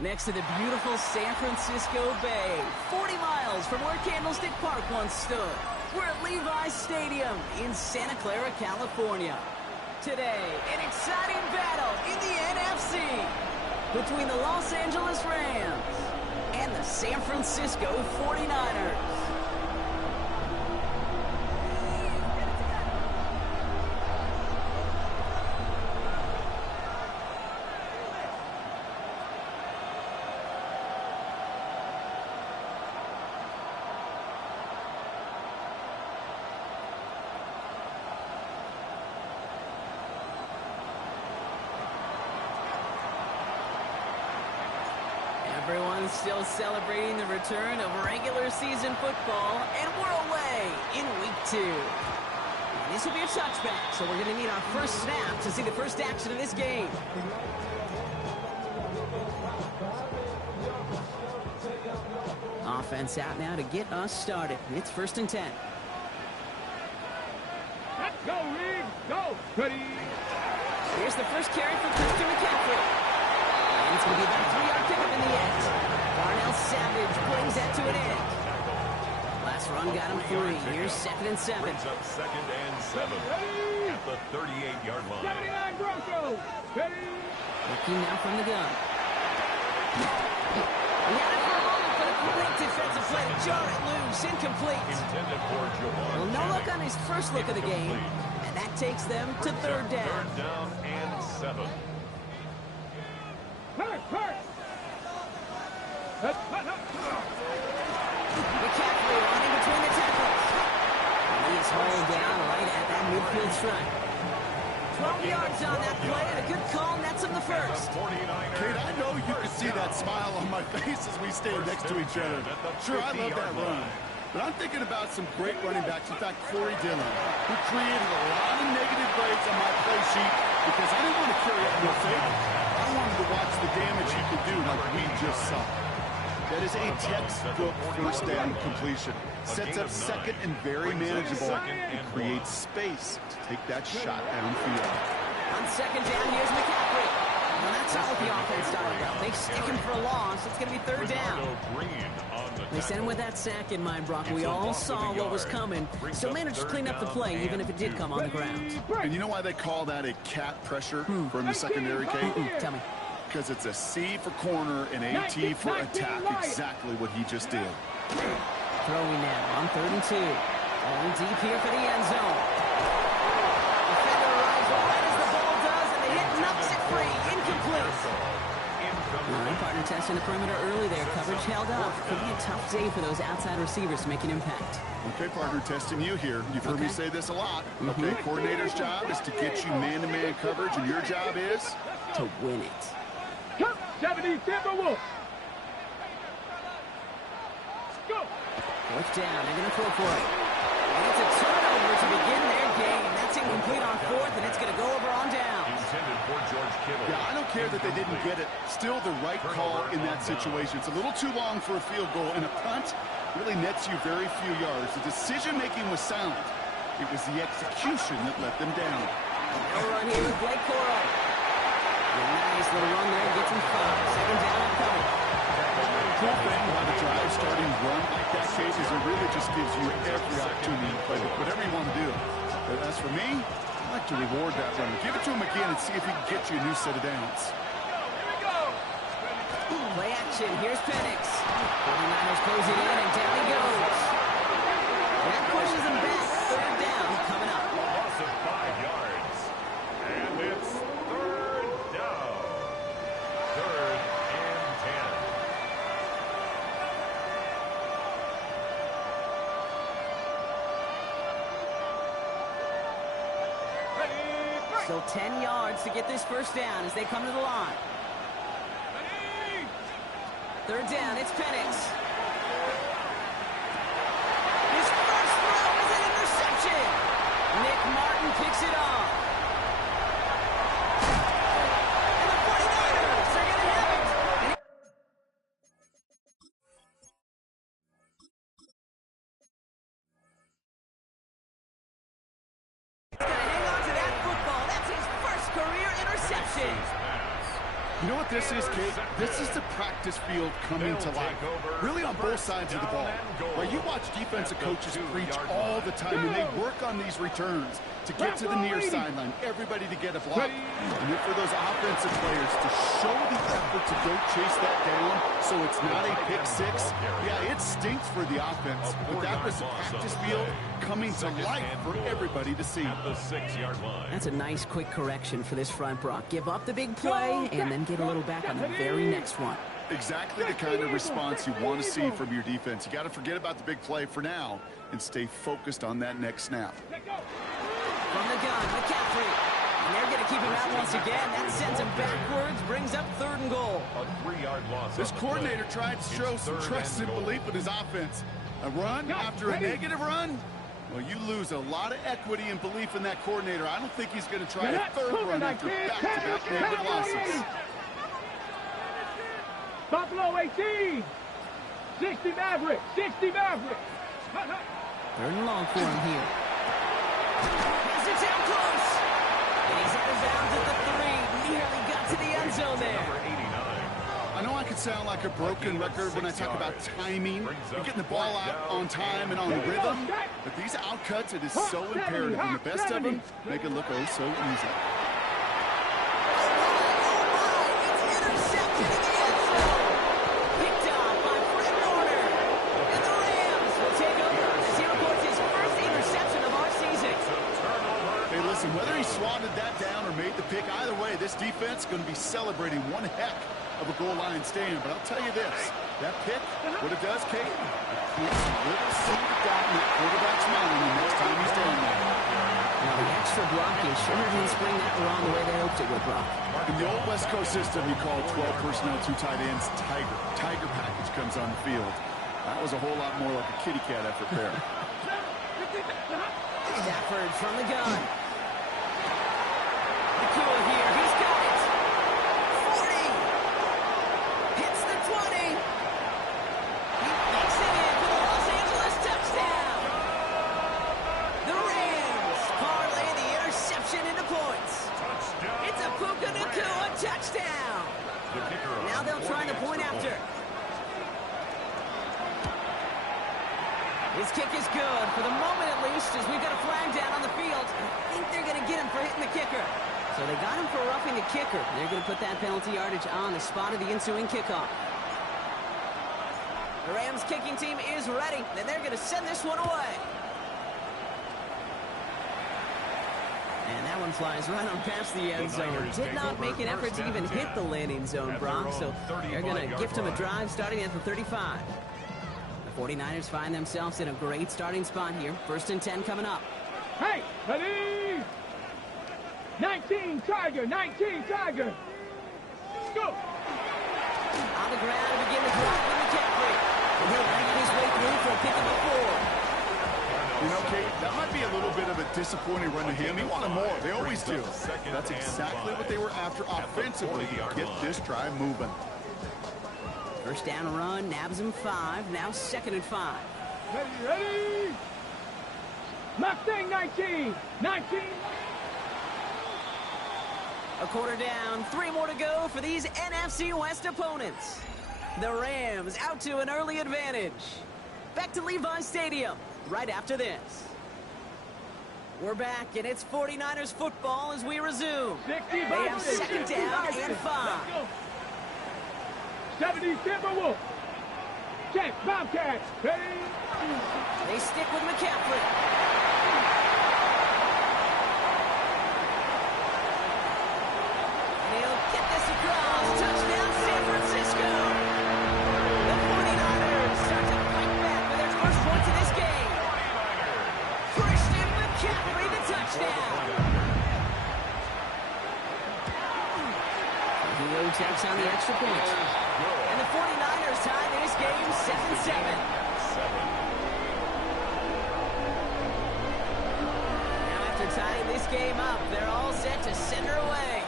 next to the beautiful San Francisco Bay, 40 miles from where Candlestick Park once stood. We're at Levi's Stadium in Santa Clara, California. Today, an exciting battle in the NFC between the Los Angeles Rams and the San Francisco 49ers. Everyone's still celebrating the return of regular season football, and we're away in week 2. And this will be a touchback, so we're going to need our first snap to see the first action of this game. Offense out now to get us started. It's 1st and 10. Let's go, Reed. Go. Ready. Here's the first carry for Christian McCaffrey. And it's going to be about a 3-yard pickup in the end. Darnell Savage brings that to an end. Last run got him 3. Here's 2nd and 7. Brings up 2nd and 7 at the 38-yard line. 79 Broncos. Ready. Looking now from the gun. And now for a moment, but a great defensive play to jar it loose. Incomplete. Intended for Jawan. Well, no luck on his first look of the game. And that takes them to 3rd down. 3rd down and 7. McCaffrey running between the tackles. And he is hauled down right at that midfield stripe. 12 yards on that play, and a good call nets him the first. Kate, I know you could see that smile on my face as we stand next to each other. Sure, I love that run. But I'm thinking about some great running backs. In fact, Corey Dillon, who created a lot of negative grades on my play sheet because I didn't want to carry up no favor. I wanted to watch the damage he could do like we just saw. That is a textbook first down completion. Sets up 2nd and very manageable and creates space to take that shot downfield. On 2nd down, here's McCaffrey. Well, that's not what the offense started about. They stick him for a loss. It's going to be 3rd down. They sent him with that sack in mind, Brock. We all saw what was coming. Still managed to clean up the play, even if it did come on the ground. And you know why they call that a cat pressure from the secondary, Kate? Tell me. Because it's a C for corner and a T for attack. Exactly what he just did. Throwing now on 3rd and 2. Going deep here for the end zone. Defender arrives right as the ball does, and the hit knocks it free. Incomplete. All right, partner testing the perimeter early there. Coverage held up. Could be a tough day for those outside receivers to make an impact. Okay, partner, testing you here. You've heard me say this a lot. Okay, coordinator's job is to get you man-to-man coverage, and your job is? To win it. 70 Timberwolves. Go. 4th down. They're going to throw for it. And it's a turnover to begin their game. That's incomplete on 4th, and it's going to go over on down. Intended for George Kittle. Yeah, I don't care that they didn't get it. Still the right call in that situation. It's a little too long for a field goal, and a punt really nets you very few yards. The decision-making was sound. It was the execution that let them down. No run here with Blake Corum. Nice little run there. Gets him 5. 2nd down and coming. The cool thing about a drive starting run like that, Kate, is it really just gives you every opportunity to play whatever you want to do. But as for me, I like to reward that run. Give it to him again and see if he can get you a new set of downs. Play action. Here's Penix. 49ers closing in, and down he goes. And that pushes him back. 3rd down coming up. Loss of 5 yards. And it's 3rd down. 3rd and 10. Still 10 yards to get this first down as they come to the line. 3rd down, it's Penix. His first throw is an interception. Nick Martin picks it off. And the 49ers are going to have it. He's going to hang on to that football. That's his first career interception. You know what this is, Kate? This is the practice field coming to life. Really on both sides of the ball. Where you watch defensive coaches preach all the time, and they work on these returns to get to the near sideline, everybody to get a block. And then for those offensive players to show the effort to go chase that down so it's not a pick six. Yeah, it stinks for the offense, but that was the practice field coming to life for everybody to see. At the 6-yard line. That's a nice quick correction for this front, Brock. Give up the big play and then get a little back on the very next one. Exactly the kind of response you want to see from your defense. You got to forget about the big play for now and stay focused on that next snap. From the gun, McCaffrey. And they're going to keep him out once again. That sends him backwards, brings up 3rd and goal. A 3-yard loss. This coordinator tried to show some trust and belief in his offense. A run after a negative run? Well, you lose a lot of equity and belief in that coordinator. I don't think he's going to try a 3rd run after back-to-back negative losses. Buffalo 18. 60 Mavericks. 60 Mavericks. 3rd and long for him here. Has it down close. And he's out of bounds at the 3. Nearly got to the end zone there. Number 89. I know I could sound like a broken record when I talk about timing and getting the ball out on time and on rhythm, but these outcuts, it is so imperative, and the best of them make it look oh so easy. It's intercepted in the end zone. Picked off by Fred Warner. And the Rams will take over as he reports his first interception of our season. Hey, listen, whether he swatted that down or made the pick, either way, this defense is going to be celebrating one heck of a goal line stand. But I'll tell you this, that pick, what it does, Kate, it plants a little seed of doubt in that quarterback's mind the next time he's down there. Now the extra blocking sure didn't spring that around the way they hoped it would, Brock. In the old West Coast system, you call 12 personnel, 2 tight ends, Tiger. Tiger package comes on the field. That was a whole lot more like a kitty cat effort there. Stafford from the gun. Nakua here, he's got it. 40. Hits the 20. He makes it in for the Los Angeles touchdown. The Rams parlay the interception into points. It's a Puka Nakua touchdown. Now they'll try the point after. His kick is good, for the moment at least, as we've got a flag down on the field. I think they're going to get him for hitting the kicker. So they got him for roughing the kicker. They're going to put that penalty yardage on the spot of the ensuing kickoff. The Rams kicking team is ready, and they're going to send this one away. And that one flies right on past the end zone. Did not make an effort to even hit the landing zone, Brock, so they're going to gift him a drive starting at the 35. The 49ers find themselves in a great starting spot here. 1st and 10 coming up. Hey, ready? 19 Tiger, 19 Tiger. Go. On the ground to begin the drive with McCaffrey. And he'll make his way through for a pick of the 4. You know, Kate, that might be a little bit of a disappointing run to him. He wanted more. They always do. That's exactly what they were after offensively to get this drive moving. 1st down run, nabs him 5. Now 2nd and 5. Ready? Mustang 19, 19. A quarter down, 3 more to go for these NFC West opponents. The Rams out to an early advantage. Back to Levi Stadium right after this. We're back, and it's 49ers football as we resume. They have 2nd down and 5. 70 Timberwolves. Check, Bobcats. Ready? They stick with McCaffrey. And he'll get this across. Touchdown, San Francisco. The 49ers start to fight back with their first points of this game. Christian McCaffrey, the touchdown. He takes on the extra point. And the 49ers tie this game 7-7. Now after tying this game up, they're all set to send her away.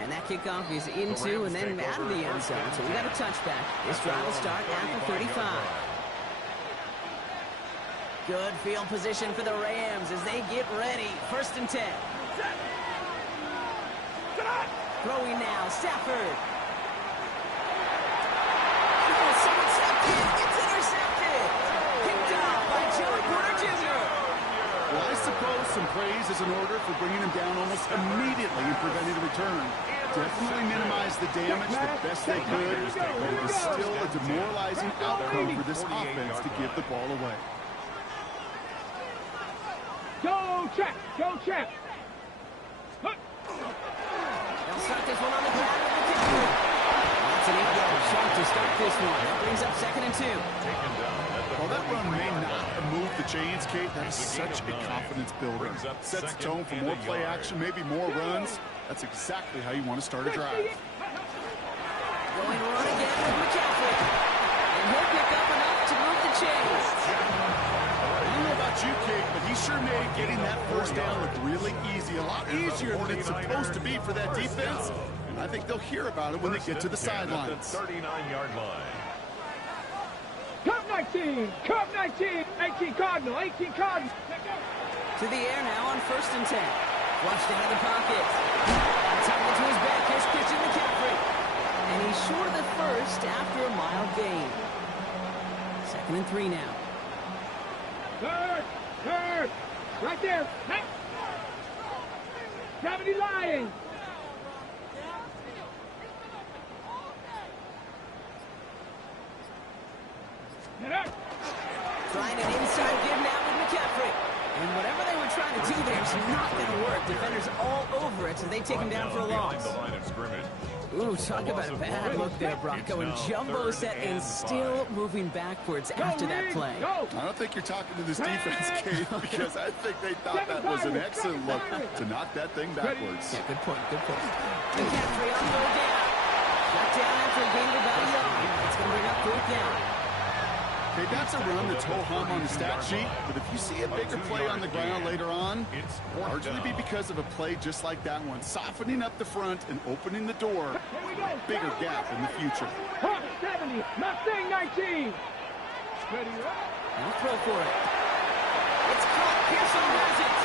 And that kickoff is into and then out of the end zone. So we got a touchback. This drive will start at the 35. Good field position for the Rams as they get ready. 1st and 10. Throwing now, Stafford. Oh, someone stepped in. It's intercepted. Picked off by Joey Porter Jr. Well, I suppose some praise is in order for bringing him down almost immediately and preventing a return. Definitely minimized the damage the best they could, but it was still a demoralizing outcome for this offense to give the ball away. Go check! Go check! They'll start this one on the ground with the kick. That's an 8-yard shot to start this one. That brings up 2nd and 2. While that run may not have moved the chains, Kate, that is such a confidence builder. Sets the tone for more play action, maybe more runs. That's exactly how you want to start a drive. Going run again with McCaffrey. And he'll pick up enough to move the chains. I don't know about you, Kate, but he sure made getting that first down look really easy. A lot easier than it's supposed to be for that defense. And I think they'll hear about it when they get to the sidelines. 39-yard line. Cup 19! Cup 19! 18 Cardinal! 18 Cardinal! To the air now on 1st and 10. Flushed out of the pocket. Tackled to his back. Here's Christian McCaffrey. And he's short of the first after a mild gain. 2nd and 3 now. Third! Third! Right there! Hey. Gravity lying! Trying an inside give now with McCaffrey. And whatever they were trying to do there is not going to work. Defenders all over it, so they take him down for a loss. Ooh, talk about a bad look there, Bronco. And jumbo set and still moving backwards after that play. I don't think you're talking to this defense, Kate, because I think they thought that was an excellent look to knock that thing backwards. Yeah, good point, good point. McCaffrey on the way down. Shut down after a gain of about a yard. It's going to bring up 4th down. Okay, that's a run that's ho-hum on the stat sheet, but if you see a bigger play on the ground later on, it'll largely be because of a play just like that one, softening up the front and opening the door for a bigger gap in the future. Hawk 70! Mustang 19! Ready, Now throw for it. It's caught. Pearson has it.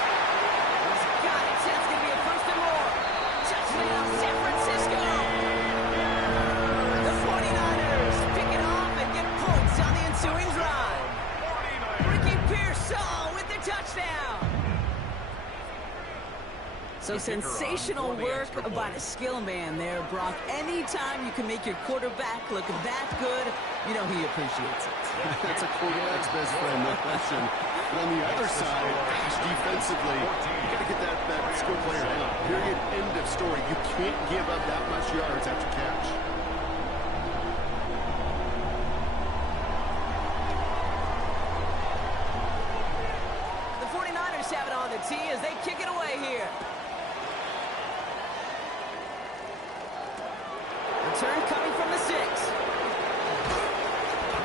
He's got it. That's going to be a 1st and more. Touchdown, San Francisco. The 49ers pick it off and get points on the ensuing drive. Ricky Pearson with the touchdown. So sensational work by the skill man there, Brock. Anytime you can make your quarterback look that good, you know he appreciates it. That's a quarterback's best friend, no question. But on the other side, defensively, you got to get that skill player out. Period. End of story. You can't give up that much yards after catch. The 49ers have it on the tee as they kick it away here. Return coming from the 6.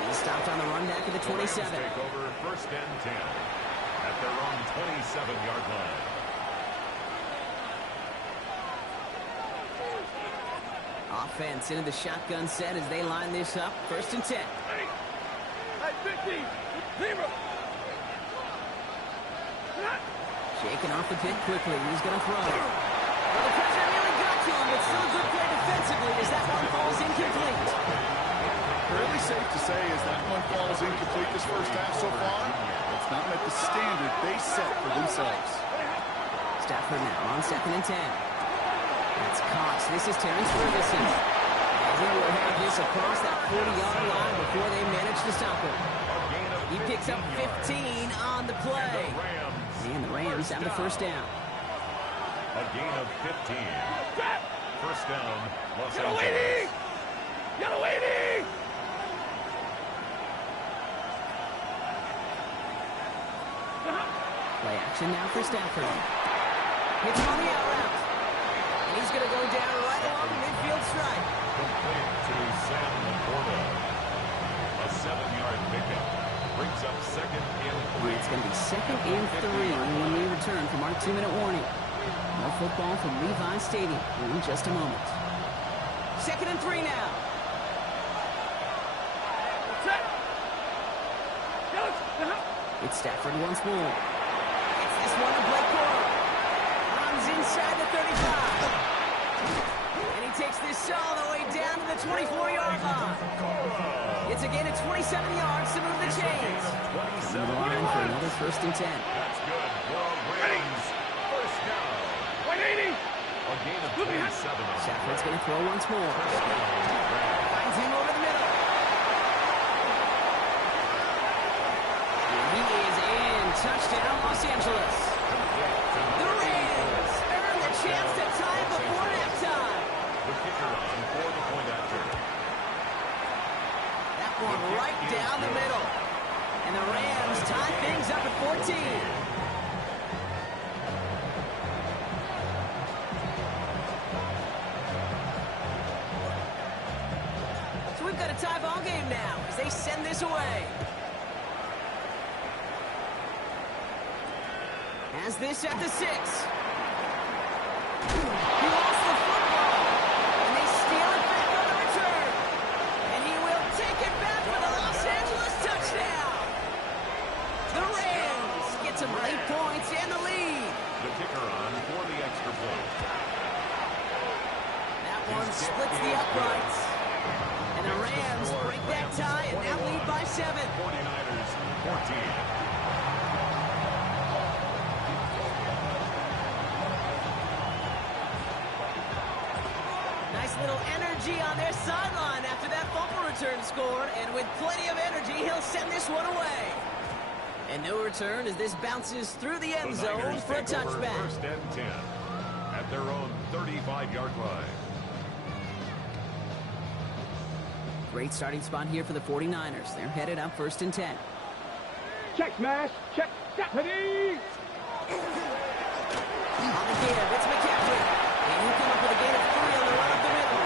He stopped on the run back at the 27. Take over 1st and 10 at their own 27-yard line. Offense into the shotgun set as they line this up. 1st and 10. Hey, 50! 0! Shaking off the pit quickly. He's going to throw. Well, the pressure nearly got to him, but still good play defensively as that one falls incomplete. Fairly safe to say as that one falls incomplete this first half so far, it's not met the standard they set for themselves. Stafford now on 2nd and 10. That's Cox. This is Terrence Ferguson. As he will have this across that 40-yard line before they manage to stop him. He picks up 15 on the play. And the Rams have the 1st down. A gain of 15. 1st down, Los Angeles. Yellow 80! Play action now for Stafford. Hits him on the out route. And he's going to go down right along the midfield stripe. Complete to Sam Laporta. A 7-yard pickup. Brings up 2nd and 3. It's going to be 2nd and 3 when we return from our 2-minute warning. More football from Levi Stadium in just a moment. 2nd and 3 now. It's Stafford once more. It's this one to Blake Corum. Runs gain of 27 yards to move the chains. Coming to the line for another 1st and 10. That's good. For Rams. First down. 180. A gain of 27. Stafford's going to throw once more. Finds him over the middle. And he is in. Touchdown, Los Angeles. The Rams earn the chance to tie it before halftime. The kicker on for the point after. That one right down the middle. And the Rams tie things up at 14. So we've got a tie ball game now as they send this away. Has this at the 6. He lost the football. And they steal it back on the return. And he will take it back for the Los Angeles touchdown. The Rams get some late points and the lead. The kicker on for the extra point. That one splits the uprights. And the Rams break that tie and now lead by 7. 49ers 14. Nice little energy on their sideline after that fumble return scored. And with plenty of energy, he'll send this one away. And no return as this bounces through the end zone for a touchback. 1st and 10 at their own 35-yard line. Great starting spot here for the 49ers. They're headed up 1st and 10. Check smash. Check. Stephanie. On the give, it's McCaffrey. And he'll come up with a gain of 3 on the run up the middle.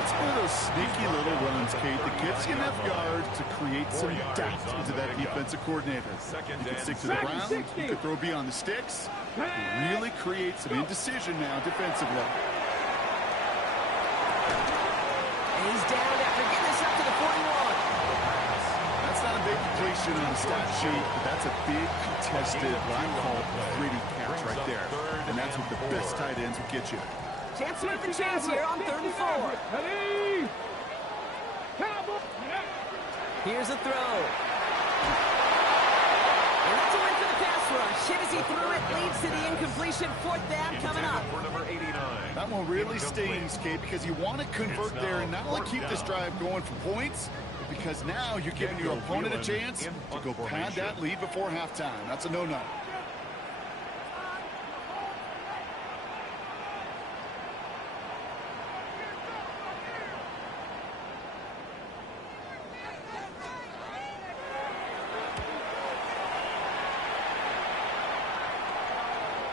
It's one of those sneaky little runs, Kate, that gets you enough yards to create some doubt into that defensive coordinator. You can stick to the ground, you can throw beyond the sticks, and really create some indecision now defensively. And he's down after getting this up to the 41. That's not a big completion on the stat sheet, but that's a big contested, what I call gritty catch right there. And that's what the best tight ends will get you. Chance to move the chains here on 3rd and 4. Ready. Cowboy. Here's a throw. And that's a win for the pass rush. Hit as he threw it, leads to the incompletion. 4th down coming up. For number 89. That one really stings, Kate, because you want to convert there and not only keep this drive going for points, but because now you're giving your opponent a chance to go pad that lead before halftime. That's a no-no.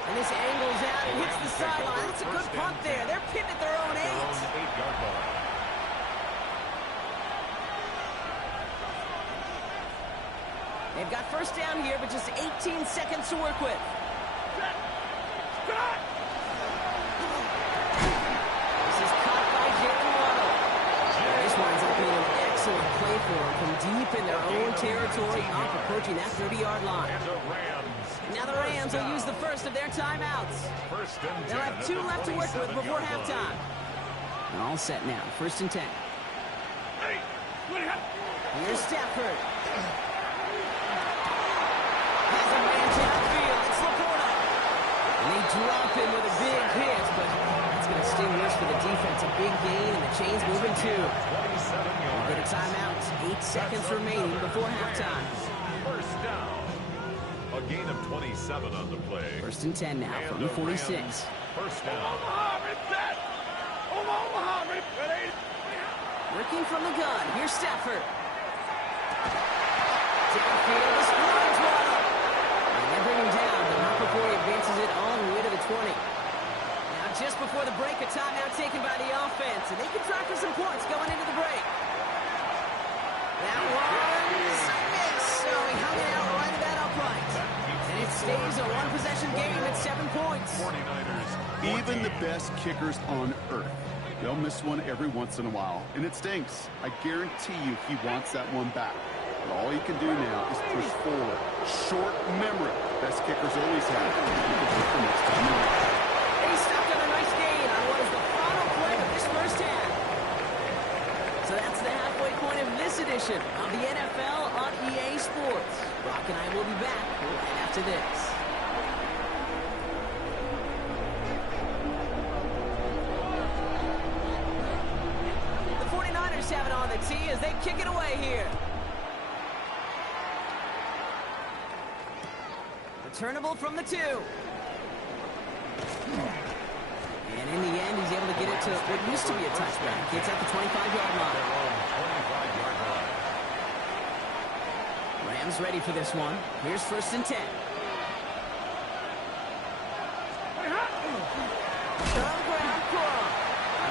And this angles out and hits the sideline. It's a good punt there. They're pinned at their own 8. 8-yard line. They've got 1st down here, but just 18 seconds to work with. This is caught by Jalen Waddle. This winds up being an excellent play for them from deep in their own territory, up approaching that 30-yard line. And the Rams. Now the Rams will use the first of their timeouts. 1st and 10. They'll have 2 left to work with before halftime. And all set now, 1st and 10. Here's Stafford. Has a man downfield. It's Laporta. And they drop him with a big hit, but that's going to sting worse for the defense. A big gain, and the chain's moving too. 27 We'll get a timeout. 8 seconds remaining before halftime. 1st down. A gain of 27 on the play. 1st and 10 now from the 46. 1st down. Working from the gun. Here's Stafford. Downfield, the squad Waddle. And they bring him down, but not before he advances it all the way to the 20. Now, just before the break, a timeout taken by the offense, and they can try for some points going into the break. That one's a miss, so he hung it out right at that upright. And it stays a one-possession game at 7 points. 49ers. Even the best kickers on earth, they'll miss one every once in a while, and it stinks. I guarantee you he wants that one back. But all he can do now is push forward. Short memory. Best kickers always have. Next time around. He stopped on a nice gain on what is the final play of this 1st half. So that's the halfway point of this edition after this. The 49ers have it on the tee as they kick it away here. Returnable from the 2. And in the end, he's able to get it to what used to be a touchback. It's at the 25-yard line. Rams ready for this one. Here's 1st and 10. Ground pull.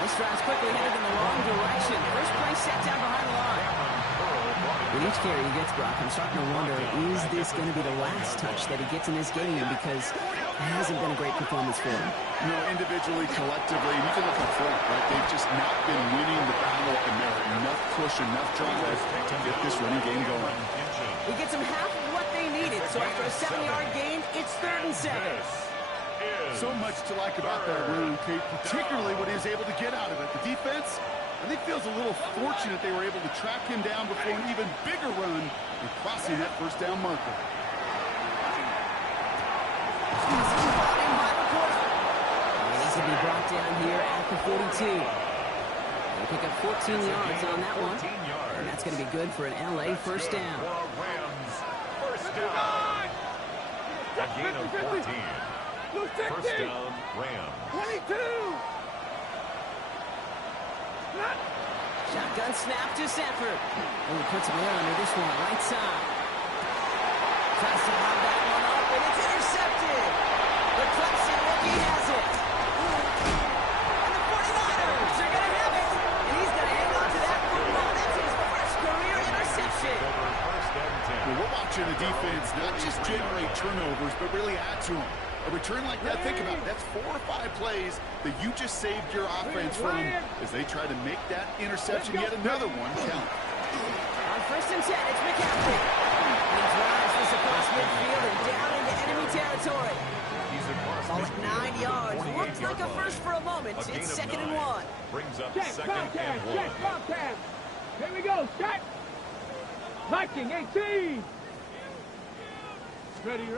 This drive's quickly headed in the wrong direction. First play set down behind the line. With each carry he gets, Brock, I'm starting to wonder, is this going to be the last touch that he gets in this game? Because it hasn't been a great performance for him. No, individually, collectively, you can look up front, right? They've just not been winning the battle, and there's enough push, enough drive to get this running game going. He gets them half of what they needed, so after a 7-yard gain, it's 3rd and 7. So much to like about that run, Kate, particularly what he was able to get out of it. The defense, I think, feels a little fortunate they were able to track him down before an even bigger run and crossing that 1st down marker. And he's going to be brought down here at the 42. They pick up 14 yards on that one. And that's going to be good for an LA 1st down. First down. A gain of 14. 1st down, Rams. 22. Shotgun snap to Sanford. Oh, he puts him in under this one, right side. Tries to lob that one up, and it's intercepted. The Clemson rookie has it. And the 49ers are going to have it. And he's going to hang on to that football. That's his 1st career interception. Well, we're watching the defense not just generate turnovers, but really add to them. A return like that, think about it, that's 4 or 5 plays that you just saved your offense from as they try to make that interception, yet another one, count. On 1st and 10, it's McCaffrey. He drives this across midfield and down into enemy territory. Ball at 9 yards. Looks like a first for a moment. It's 2nd and 1. Brings up Check, 2nd and 1. check, Bobcat. Here we go, set. Viking 18. Ready.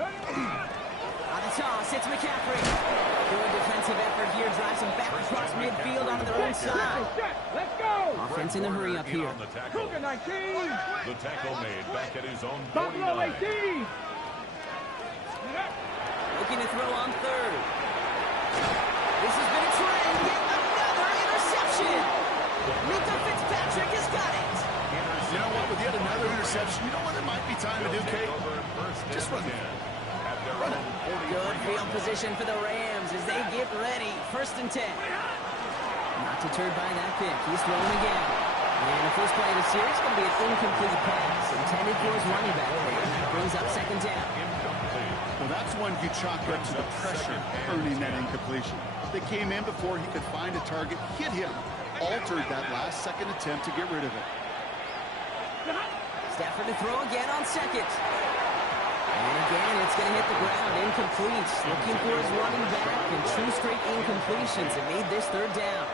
On the toss, it's McCaffrey. Good defensive effort here. Drives him back across midfield onto their own side. Let's go. Offense in the hurry up here. Cougar 19. The tackle made back at his own Buffalo 49. 18. Looking to throw on 3rd. This has been a trend. Yet another interception. Minka Fitzpatrick has got it. You know what, with yet another interception, you know what it might be time to do, Kate? Just run it. Good field position for the Rams as they get ready. 1st and 10. Not deterred by that pick. He's throwing again. And the first play of the series is going to be an incomplete pass intended for his running back. That brings up 2nd down. Well, that's one you chalk up to the pressure earning that incompletion. They came in before he could find a target, hit him, altered that last 2nd attempt to get rid of it. Stafford to throw again on 2nd. And again, it's going to hit the ground. Incomplete. Looking for his running back. And 2 straight incompletions that made this 3rd down.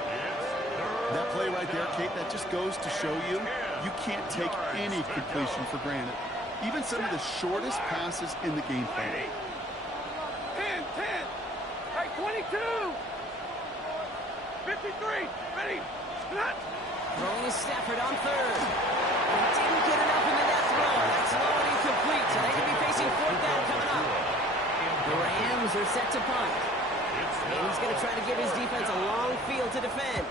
That play right there, Kate, that just goes to show you, you can't take any completion for granted. Even some of the shortest passes in the game plan. 10. Right, 22. 53. Ready. Throwing is Stafford on 3rd. And didn't get enough into that throw. That's low and incomplete. So they could be facing 4th down coming up. The Rams are set to punt. And he's going to try to give his defense a long field to defend.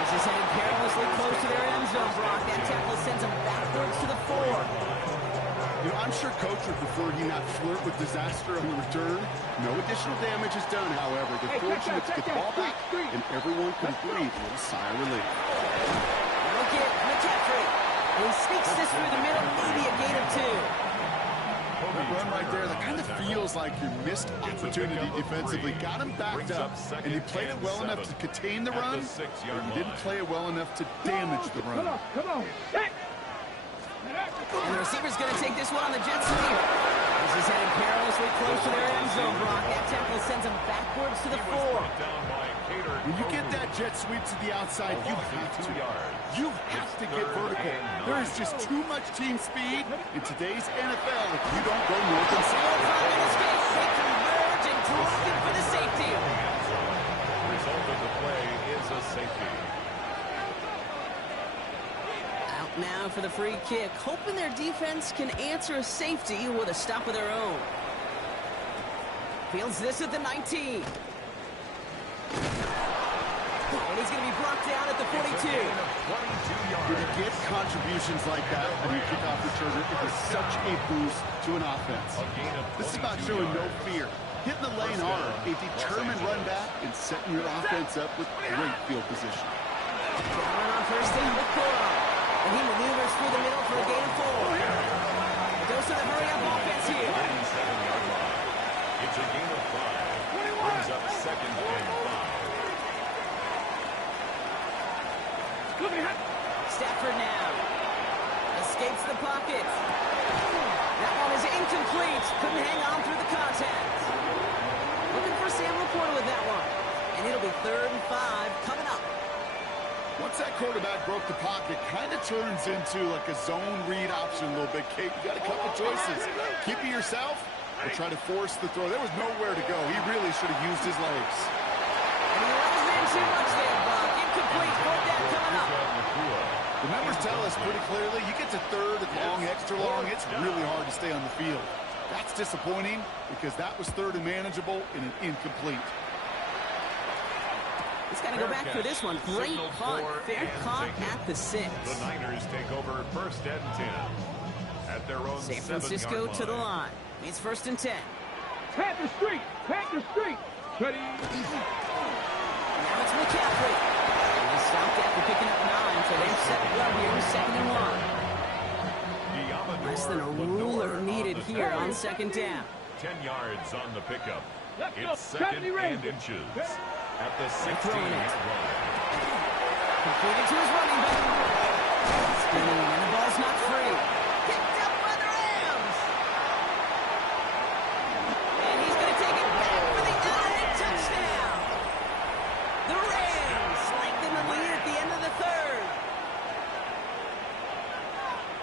This is headed perilously close to their end zone, Brock. That tackle sends him backwards to the 4. You know, I'm sure Coach would prefer he not flirt with disaster on the return. No additional damage is done, however. They're fortunate to get the ball back, and everyone can breathe with a sigh of relief. Look at McCaffrey. And he sneaks this through the middle, maybe a gain of 2. That run right there, that kind of feels like your missed opportunity defensively. Got him backed up, and he played it well enough to contain the run, but he didn't play it well enough to damage the run. Come on. Set. And the receiver's going to take this one on the jet sweep. This is heading perilously close to their end zone, Brock. That tackle sends them backwards to the 4. When you get that jet sweep to the outside, you have to. You have to get vertical. There is just too much team speed in today's NFL if you don't go north and south. They converge and drop it for the safety. The result of the play is a safety. Out now for the free kick, hoping their defense can answer a safety with a stop of their own. Fields this at the 19. And he's going to be brought down at the 42. When you get contributions like that on your kickoff returner, it is such a boost to an offense. This is about showing no fear, hitting the lane hard, a determined run back, and setting your offense up with great field position. Down on first down with Coro. And he maneuvers through the middle for a gain of 4. It goes to the hurry-up offense here. It's a gain of 5. Brings up 2nd and 5. Stafford now. Escapes the pocket. That one is incomplete. Couldn't hang on through the contact. Looking for Sam Laporta with that one. And it'll be 3rd and 5 coming up. Once that quarterback broke the pocket, kind of turns into like a zone read option a little bit. Kate, you got a couple choices. Keep it yourself or try to force the throw. There was nowhere to go. He really should have used his legs. And he let his man too much there, Buck. Incomplete. 4th down coming up. The numbers tell us pretty clearly, you get to 3rd and long, extra long, it's really hard to stay on the field. That's disappointing because that was 3rd and manageable and an incomplete. He's got to go back for this one. Great punt. Fair caught at the 6. The Niners take over 1st and 10 at their own San Francisco to the line. It's 1st and 10. Panther Street. Panther Street. Ready. Now it's McCaffrey. And he stopped after picking up 9, so they've set it up here with 2nd and 1. Less than a ruler needed here on 2nd down. 10 yards on the pickup. Let's go. It's 2nd and inches at the 16-yard line. Completed to his running back. Spinning, and the ball's not free. Picked up by the Rams. And he's going to take it back for the added touchdown. The Rams lengthen the lead at the end of the 3rd.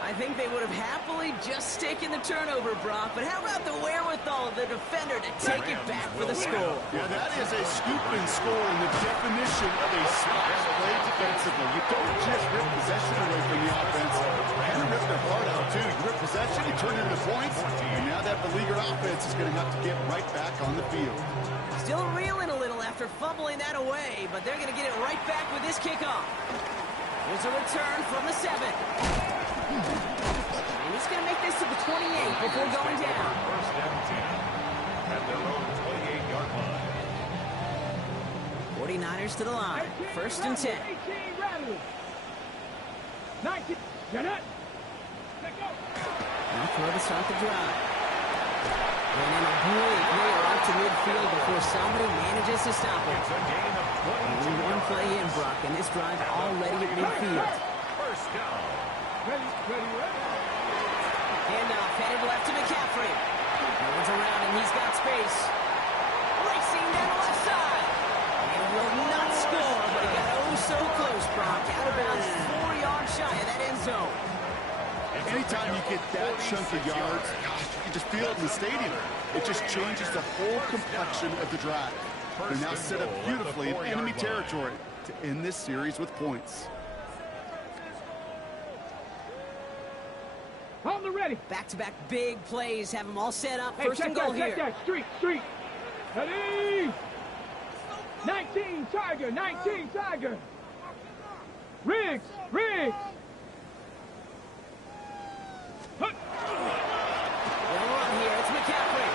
I think they would have happily just taken the turnover, Brock, but how about the wherewithal of the defender to take it back for the score? Yeah, that is a scoop and score in the definition of a smash play defensively. You don't just rip possession away from the offense. You kind of rip their heart out, too. You rip possession, you turn it into points, and now that beleaguered offense is going to have to get right back on the field. Still reeling a little after fumbling that away, but they're going to get it right back with this kickoff. Here's a return from the 7. And he's going to make this to the 28 before going down. 1st and 10 at their own 28-yard line. 49ers to the line. 1st and 10. 18 Rattlers. 19. Get it. Now throw to start the drive. And then a great play out to midfield before somebody manages to stop it. It's a gain of 22. Only one play in, Brock, and this drive already at midfield. 1st down. Ready. Handoff headed left to McCaffrey. Runs around and he's got space. Racing down the left side. And will not score, but he got oh so close, Brock. Out of bounds 4 yards shy of that end zone. Anytime you get that chunk of yards, gosh, you can just feel it in the stadium. It just changes the whole complexion of the drive. They're now set up beautifully in enemy territory to end this series with points. On the ready. Back-to-back big plays have them all set up. Hey, 1st and goal here. Check that. Street. Ready. 19 Tiger. Riggs. Hut. They'll run here. It's McCaffrey.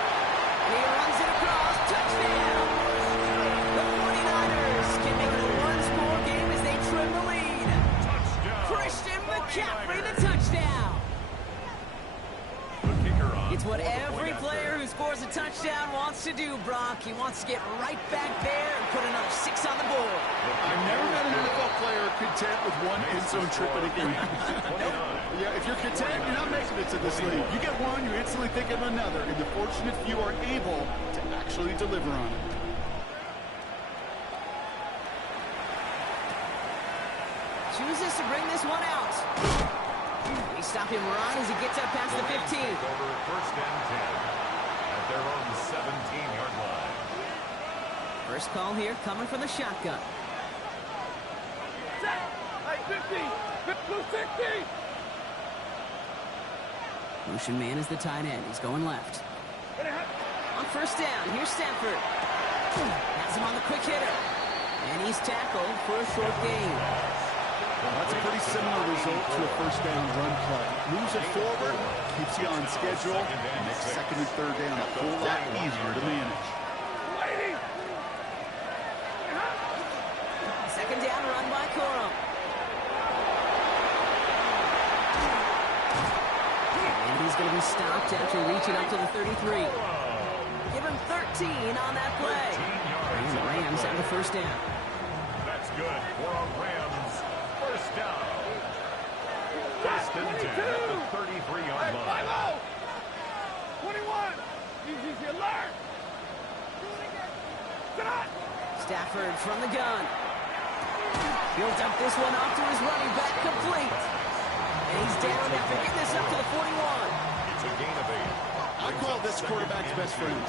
And he runs it across. Touchdown. The 49ers can make it a one-score game as they trim the lead. Touchdown. Christian McCaffrey, the touchdown. The kicker on. It's what every player who scores a touchdown wants to do, Brock. He wants to get right back there and put another 6 on the board. I've never met an NFL player content with one end zone trip in a game. Yeah, if you're content, you're not making benefits of this league. You get one, you instantly think of another, and the fortunate few are able to actually deliver on it. Chooses to bring this one out. They stop him right as he gets up past the 15. Over first and 10 at their own 17-yard line. First call here coming from the shotgun. Set. Hey, 50. Blue 60. Motion man is the tight end. He's going left. On first down, here's Stanford. Has him on the quick hitter. And he's tackled for a short gain. That's a pretty similar result to a first down run play. Moves it forward, keeps you on schedule, and makes second and third down a whole lot easier to manage. Second down run by Corum. And he's going to be stopped after reaching up to the 33. Give him 13 on that play. And the Rams have the first down. That's good for a Rams first down. First and 10 at the 33-yard line. 21. Easy alert. Stafford from the gun. He'll dump this one off to his running back, complete. And he's down after getting this up to the 41. It's a gain of 8. I call this quarterback's best friend.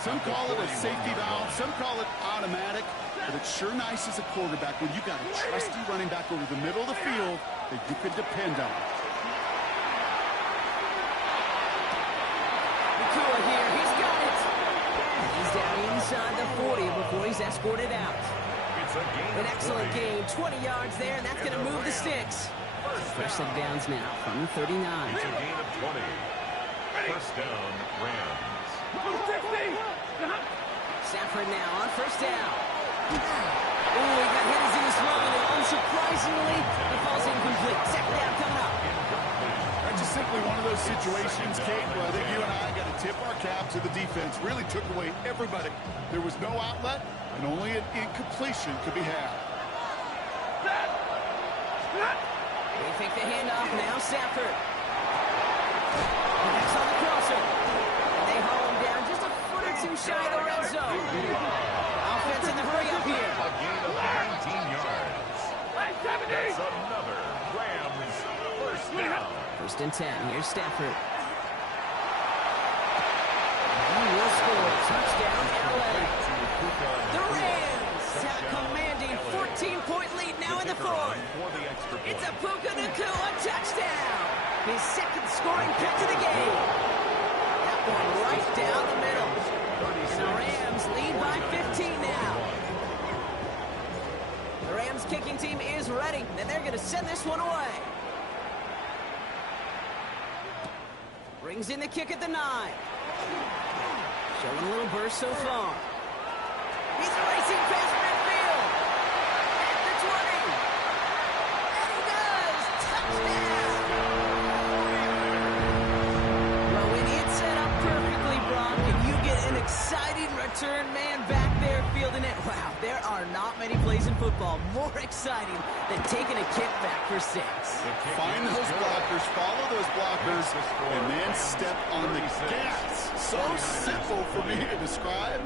Some call it a safety valve, some call it automatic, but it's sure nice as a quarterback when you got a trusty running back over the middle of the field that you can depend on. Nakua here, he's got it. He's down inside the 40 before he's escorted out. It's a gain An of excellent 20. game, 20 yards there, and that's going to move the sticks. First set downs now from the 39. It's a gain of 20. First down, Rams. Stafford now on first down. Ooh, he got hit as he was throwing it. Unsurprisingly, it falls incomplete. Second down coming up. That's just simply one of those situations, Kate, where I think you and I got to tip our cap to the defense. Really took away everybody. There was no outlet, and only an incompletion could be had. They fake the handoff now, Stafford. Next on the crosser. And they haul him down just a foot or two shy of the red zone. Offense in the hurry up here. A gain of 19 yards. That's another Rams first down. First and 10. Here's Stafford. He will score. Touchdown, LA. The Rams have a commanding 14-point lead now in the fourth. It's a Puka Nacua touchdown. His second scoring pitch of the game. That one right down the middle. And the Rams lead by 15 now. The Rams kicking team is ready, and they're going to send this one away. Brings in the kick at the 9. Showing a little burst so far. He's racing past midfield. At the 20. And he does. Touchdown. Well, when it's set up perfectly, Brock, and you get an exciting return man back there fielding it, wow, there are not many plays in football more exciting than taking a kick back for 6. Find those blockers, follow those blockers, and then step on the gas. So simple for me to describe,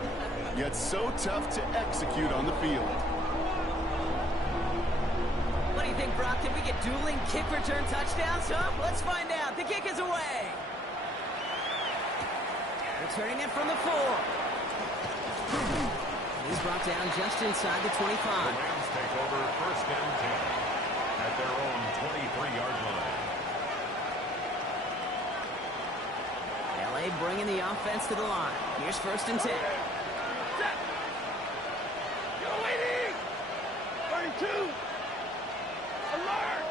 yet so tough to execute on the field. What do you think, Brock? Can we get dueling kick return touchdowns, huh? Let's find out. The kick is away. Returning it from the 4. He's brought down just inside the 25. The Rams take over first and 10 at their own 23-yard line. LA bringing the offense to the line. Here's first and 10. You're waiting. 32. Alert.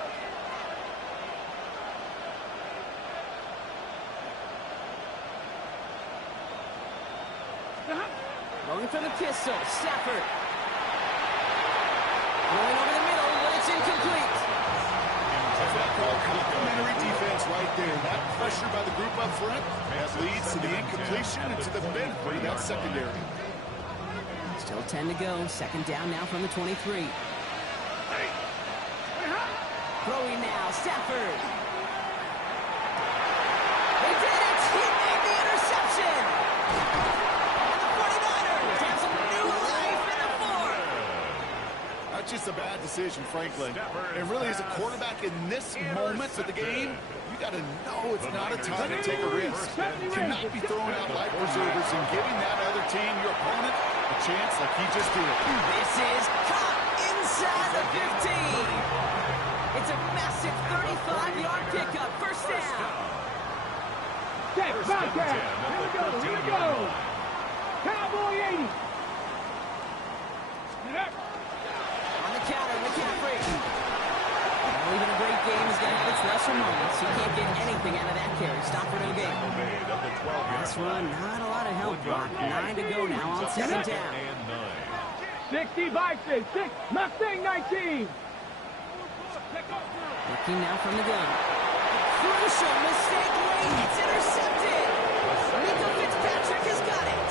Going for the pistol. Stafford. Going over the middle, but it's incomplete. That's what I call complimentary defense right there. That pressure by the group up front, that leads to the incompletion and to the benefit of that secondary. Still 10 to go. Second down now from the 23. Throwing now. Stafford. is a bad decision, frankly. And really, as a quarterback in this moment of the game, you got to know it's not a time to take a risk. You cannot be throwing out life preservers and giving that other team, your opponent, a chance like he just did. This is caught inside the 15. It's a massive 35-yard pickup. First down. Step back there. Here we go. Cowboy 80. On the counter, McCaffrey. Well, even a great game is going to have its lesser moments. You can't get anything out of that carry. Stop for no gain. This run, not a lot of help, Brock. 9 to go now on second down. 60 Bison, 6, Mustang 19. Looking now from the gun. Crucial mistake late. It's intercepted. Nico Fitzpatrick has got it.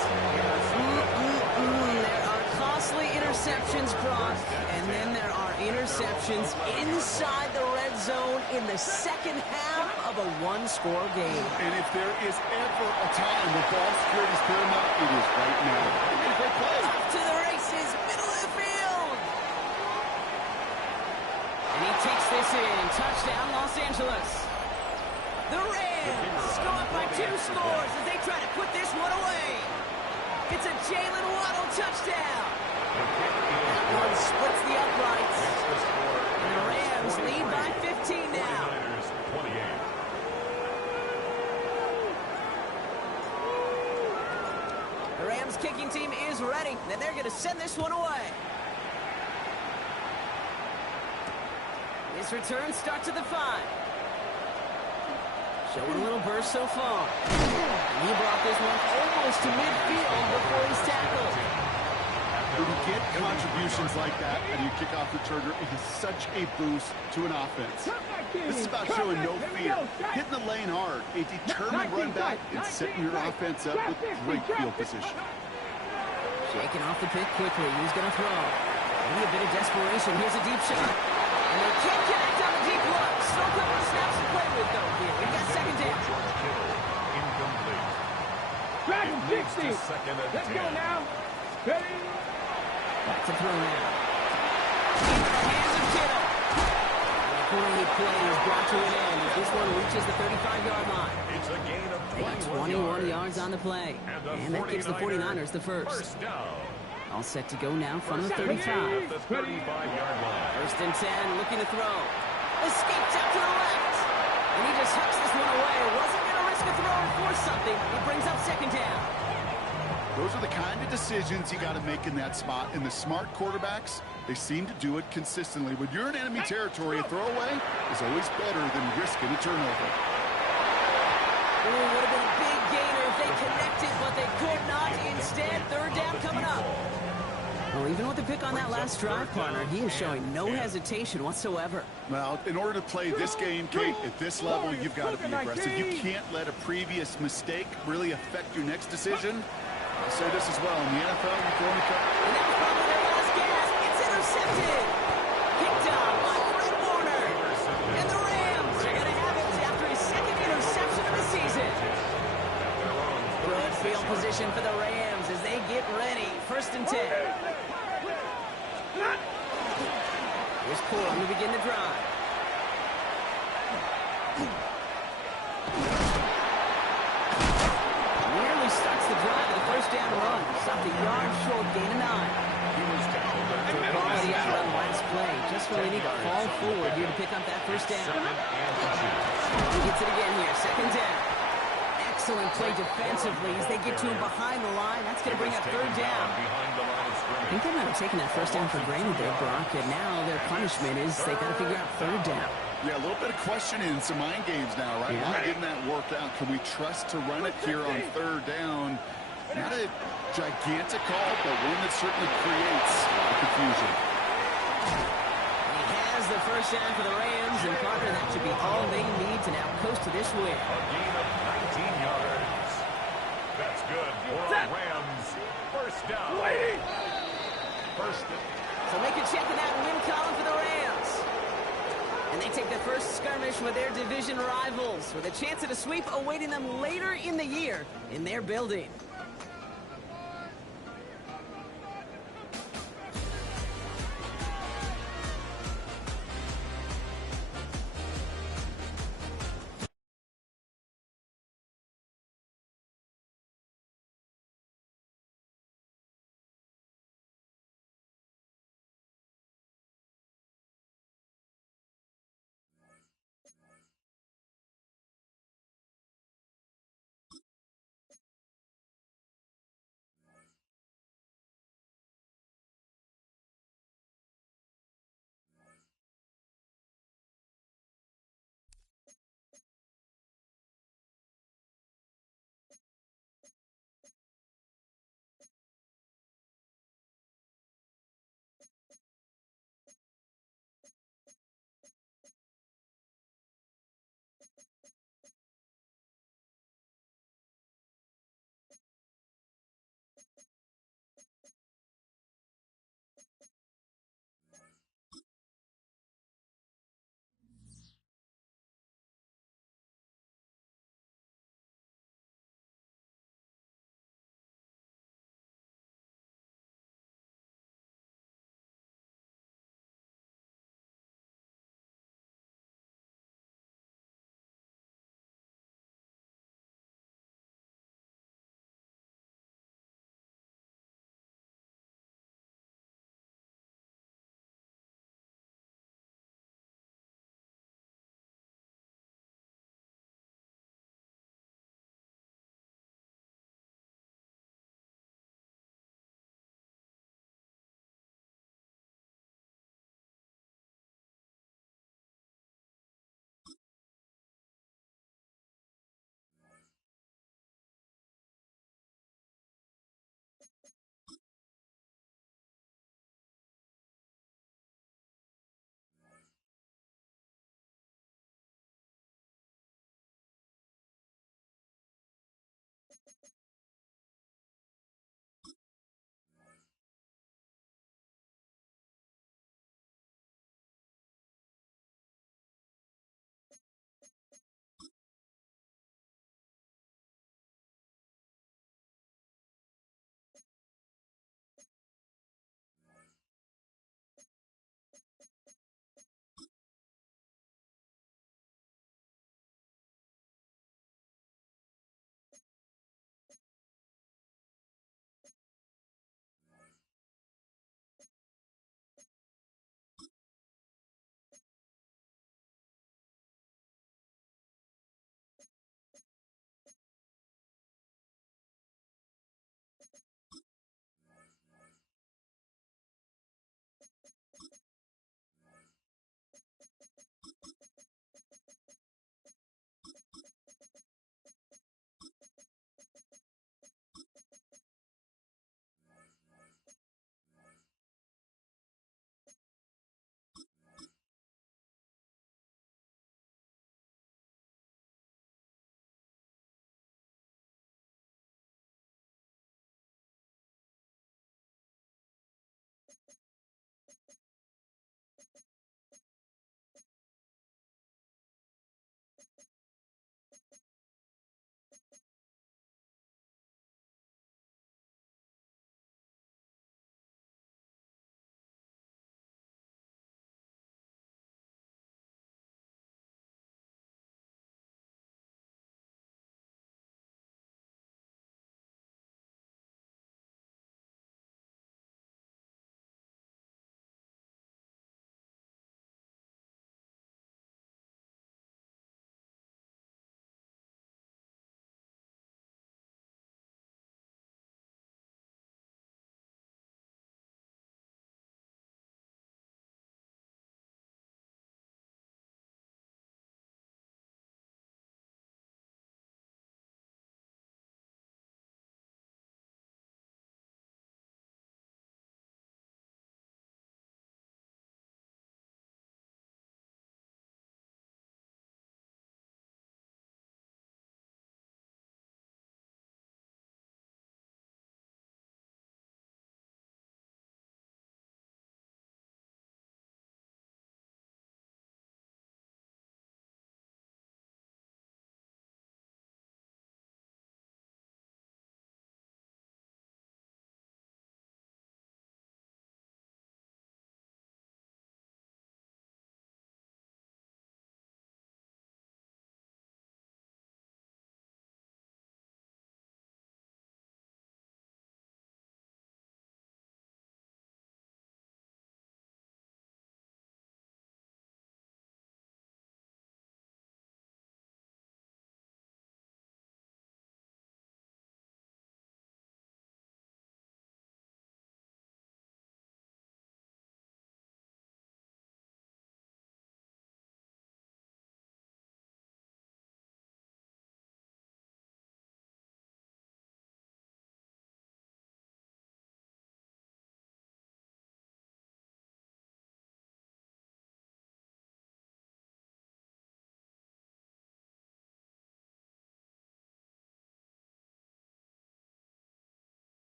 There are costly interceptions, Brock, and then there are interceptions inside the red zone in the second half of a one-score game. And if there is ever a time where ball security is paramount, it is right now. They made a great play. Off to the races, middle of the field. And he takes this in. Touchdown, Los Angeles. The Rams go up by 2 scores as they try to put this one away. It's a Jalen Waddle touchdown. That one splits the uprights. And the Rams lead by 15 now. The Rams kicking team is ready, and they're going to send this one away. This return starts at the 5. Showing a little burst so far. And he brought this one almost to midfield before he's tackled. When you get contributions like that and you kick off returner, it is such a boost to an offense. This is about showing no fear, hitting the lane hard, a determined run back, and setting your offense up with great field position. Shaking off the pick quickly. He's going to throw. Maybe a bit of desperation. Here's a deep shot. And they can't connect on the deep look. Still a couple of snaps to play with, though, here. We've got second down. Incomplete. Dragon 60. Let's go now. Ready? Back to throw now. In the hands of Kittle. Great play is brought to an end as this one reaches the 35-yard line. It's a gain of They got 21 yards on the play. And that gives the 49ers the first. All set to go now from the 35. The 35-yard line. First and 10, looking to throw. Escapes out to the left. And he just hucks this one away. Wasn't going to risk a throw and force something. He brings up second down. Those are the kind of decisions you got to make in that spot. And the smart quarterbacks, they seem to do it consistently. When you're in enemy territory, a throwaway is always better than risking a turnover. Ooh, would have been a big gainer if they connected, but they could not. Instead, third down coming up. Well, even with the pick on that last drive, partner, he is showing no hesitation whatsoever. Well, in order to play this game, Kate, at this level, you've got to be aggressive. You can't let a previous mistake really affect your next decision. I'll say this as well. In the NFL, you throw in the cup. And that was probably their last gasp. It's intercepted. Picked up by Fred Warner. And the Rams are going to have it after his second interception of the season. Good field position for the Rams as they get ready. First and 10. Here's Corum to begin the drive. Nearly starts the drive with a first down run. Stopped a yard short, gain of 9. Quality out on the last play. Just really need to fall forward here to pick up that first down. He gets it again here. Second down. Excellent play defensively as they get to him behind the line. That's going to bring up third down. I think they might have taken that first down for granted there, Brock, and now their punishment is they've got to figure out third down. Yeah, a little bit of questioning in some mind games now, right? Yeah. Not getting that worked out. Can we trust to run it here on third down? Not a gigantic call, but one that certainly creates confusion. He has the first down for the Rams, and Carter, that should be all they need to now coast to this win. A gain of 19 yards. That's good for Rams. First down. First down. So make a check in that win column for the Rams. And they take the first skirmish with their division rivals with a chance at a sweep awaiting them later in the year in their building.